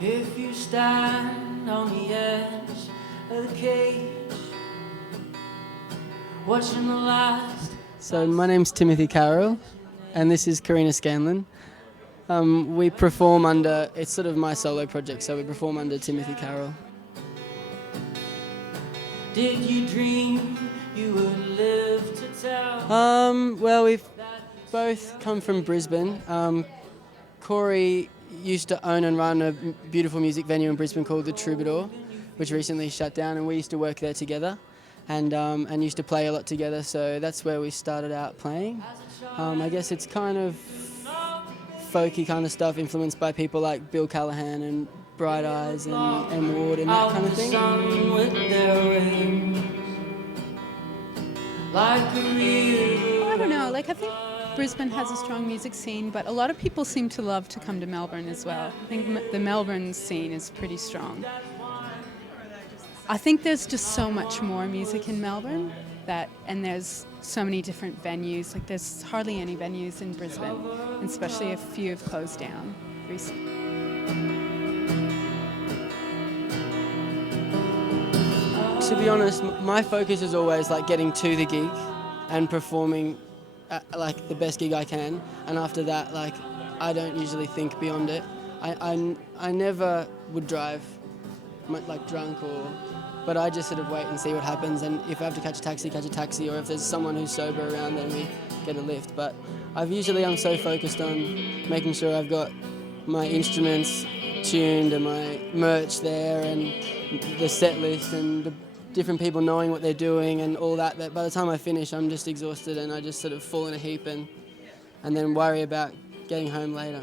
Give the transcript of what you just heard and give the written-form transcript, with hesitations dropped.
If you stand on the edge of the cage, watching the last. So my name's Timothy Carroll, and this is Karina Scanlon. We perform under, it's sort of my solo project, so we perform under Timothy Carroll. Did you dream you would live to tell? Well, we've both come from Brisbane. Corey used to own and run a beautiful music venue in Brisbane called the Troubadour, which recently shut down, and we used to work there together and used to play a lot together, so that's where we started out playing. I guess it's kind of folky kind of stuff, influenced by people like Bill Callahan and Bright Eyes and Ward and that kind of thing. I don't know, I think Brisbane has a strong music scene, but a lot of people seem to love to come to Melbourne as well. I think the Melbourne scene is pretty strong. I think there's just so much more music in Melbourne, and there's so many different venues. There's hardly any venues in Brisbane, and especially a few have closed down recently. To be honest, my focus is always getting to the gig and performing the best gig I can, and after that I don't usually think beyond it. I never would drive drunk, but I just sort of wait and see what happens, and if I have to catch a taxi, or if there's someone who's sober around, then we get a lift. But I'm so focused on making sure I've got my instruments tuned and my merch there and the set list and the different people knowing what they're doing and all that by the time I finish I'm just exhausted, and I just sort of fall in a heap and then worry about getting home later.